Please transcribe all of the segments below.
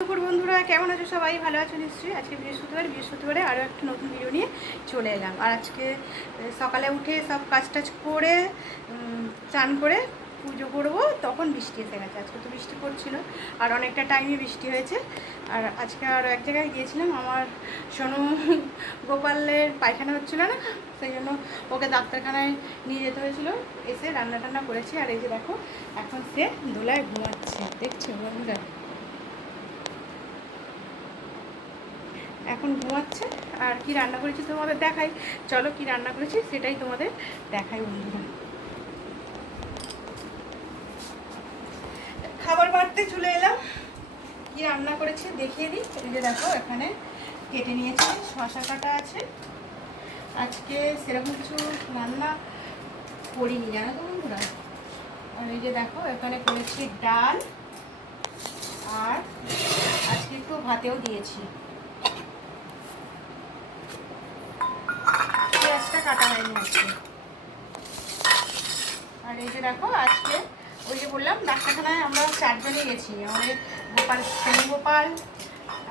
দুপুর বন্ধুরা, কেমন আছো? সবাই ভালো আছো নিশ্চয়ই। আজকে বৃহস্পতিবারে আরও একটা নতুন ভিডিও নিয়ে চলে এলাম। আর আজকে সকালে উঠে সব কাজ টাজ করে চান করে পুজো করবো, তখন বৃষ্টি এসে গেছে। আজকে তো বৃষ্টি পড়ছিল আর অনেকটা টাইমে বৃষ্টি হয়েছে। আর আজকে আরও এক জায়গায় গিয়েছিলাম, আমার সোনু গোপালের পায়খানা হচ্ছিলো না, সেই জন্য ওকে ডাক্তারখানায় নিয়ে যেতে হয়েছিল। এসে রান্না টান্না করেছি। আর এই যে দেখো, এখন সে দোলায় ঘুমাচ্ছে, দেখছো বন্ধুরা? এখন ঘুমাচ্ছে। আর কি রান্না করেছি তোমাদের দেখাই, চলো কি রান্না করেছি সেটাই তোমাদের দেখাই বন্ধুরা। খাবার বাড়তে চলে এলাম, কি রান্না করেছি দেখিয়ে দিই। এই যে দেখো, এখানে কেটে নিয়েছি, শসা কাটা আছে। আজকে সেরকম কিছু রান্না করিনি জানো তো বন্ধুরা। আর এই যে দেখো, এখানে করেছি ডাল, আর আজকে একটু ভাতেও দিয়েছি। পেঁয়াজটা কাটা হয়নি আজকে। আর এই যে দেখো, আজকে ওই যে বললাম ডাক্তারখানায় আমরা 4 জনে গেছি। আমাদের গোপাল, গোপাল,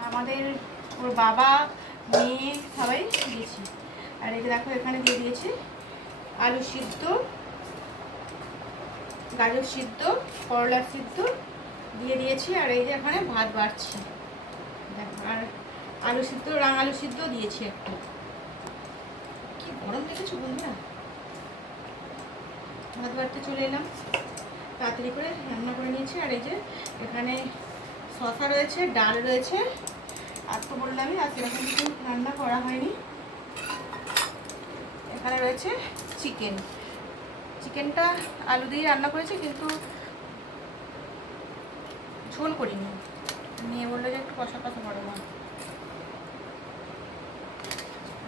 আমাদের ওর বাবা, মেয়ে, সবাই গেছি। আর এই যে দেখো, এখানে দিয়ে দিয়েছি আলু সিদ্ধ, গাজর সিদ্ধ, করলা সিদ্ধ দিয়ে দিয়েছি। আর এই যে এখানে ভাত বাড়ছি দেখো, আর আলু সিদ্ধ, আলু সিদ্ধ দিয়েছি একটু। কি গরম দেখেছো বন্ধুরা। ভাত বাড়তে চলে এলাম, তাড়াতাড়ি করে রান্না করে নিয়েছি। আর এই যে এখানে শসা রয়েছে, ডাল রয়েছে। আর তো বললামই আর সেরকম কিছু রান্না করা হয়নি। এখানে রয়েছে চিকেন, চিকেনটা আলু দিয়ে রান্না করেছি, কিন্তু ঝোল করিনি। মেয়ে বললো যে একটু কষা কষা করো মা।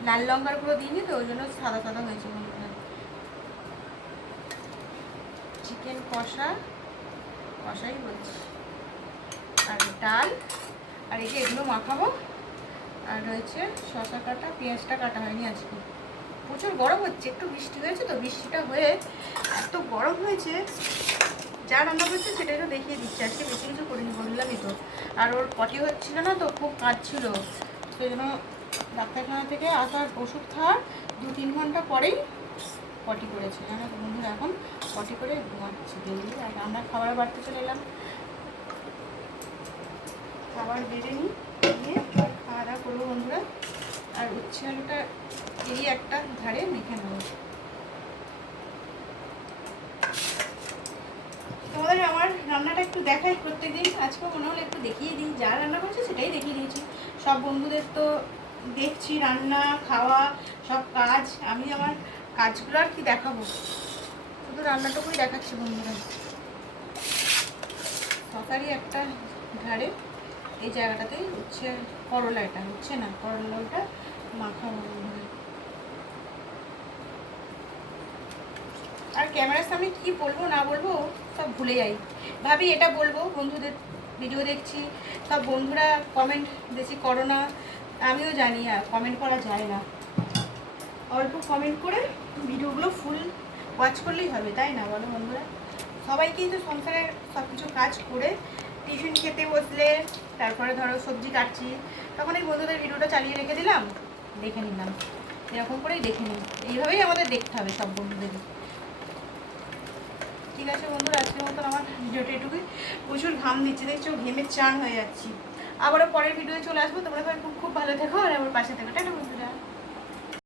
লাল লঙ্কার গুঁড়ো দিইনি তো, ওই জন্য সাদা সাদা হয়েছে। চিকেন কষা, কষাই বলছি। আর ডাল, আর এই যে এগুলো মাখাবো। আর রয়েছে শসা কাটা, পেঁয়াজটা কাটা হয়নি আজকে। প্রচুর গরম হচ্ছে, একটু বৃষ্টি হয়েছে তো, বৃষ্টিটা হয়ে এত গরম হয়েছে। যা রান্না করছে সেটাই তো দেখিয়ে দিচ্ছে। আজকে বেশি কিছু করিনি, বললামই তো। আর ওর পটি হচ্ছিল না তো, খুব কাঁদছিল। সেই জন্য ডাক্তারখানা থেকে আসার ওষুধ খাওয়ার 2-3 ঘন্টা পরেই পটি করেছে জানো তো বন্ধুরা। এখন পটি করে ঘুমাচ্ছি ডেলি। আর আমরা খাবার বাড়তে চলে এলাম, খাবার বেড়ে নিই, নিয়ে খাওয়া দাওয়া করবো বন্ধুরা। আর উচ্ছে আলুটা এই একটা ধারে মেখে নেব। তোমাদের আমার রান্নাটা একটু দেখাই প্রত্যেকদিন, আজকেও মনে হলো একটু দেখিয়ে দিই। যা রান্না করছি সেটাই দেখিয়ে দিয়েছি। সব বন্ধুদের তো দেখছি রান্না খাওয়া সব কাজ, আমি আমার কাজগুলো আর কি দেখাবো, শুধু রান্নাটুকুই দেখাচ্ছি বন্ধুরা। তরকারি একটা ধারে এই জায়গাটাতেই হচ্ছে করলা, এটা হচ্ছে না করলা, ওটা মাখাবো বন্ধুরা। আর ক্যামেরার সামনে কি বলবো না বলবো সব ভুলে যাই, ভাবি এটা বলবো। বন্ধুদের ভিডিও দেখছি, সব বন্ধুরা কমেন্ট বেশি করো না, আমিও জানি আর কমেন্ট করা যায় না। অল্প কমেন্ট করে ভিডিওগুলো ফুল ওয়াচ করলেই হবে, তাই না বলো বন্ধুরা? সবাই কিন্তু সংসারের সব কিছু কাজ করে টিফিন খেতে বসলে, তারপরে ধরো সবজি কাটছি, তখন এই বন্ধুদের ভিডিওটা চালিয়ে রেখে দিলাম, দেখে নিলাম। এরকম করেই দেখে নিই, এইভাবেই আমাদের দেখতে হবে সব বন্ধুদেরই। ঠিক আছে বন্ধুরা, আজকের মতন আমার ভিডিওটা এটুকুই। প্রচুর ঘাম দিচ্ছে দেখছো, ঘেমে চান হয়ে যাচ্ছি। আবারও পরের ভিডিওতে চলে আসবো। তোমরা খুব খুব ভালো থেকো আর আমার পাশে থেকো। টাটা।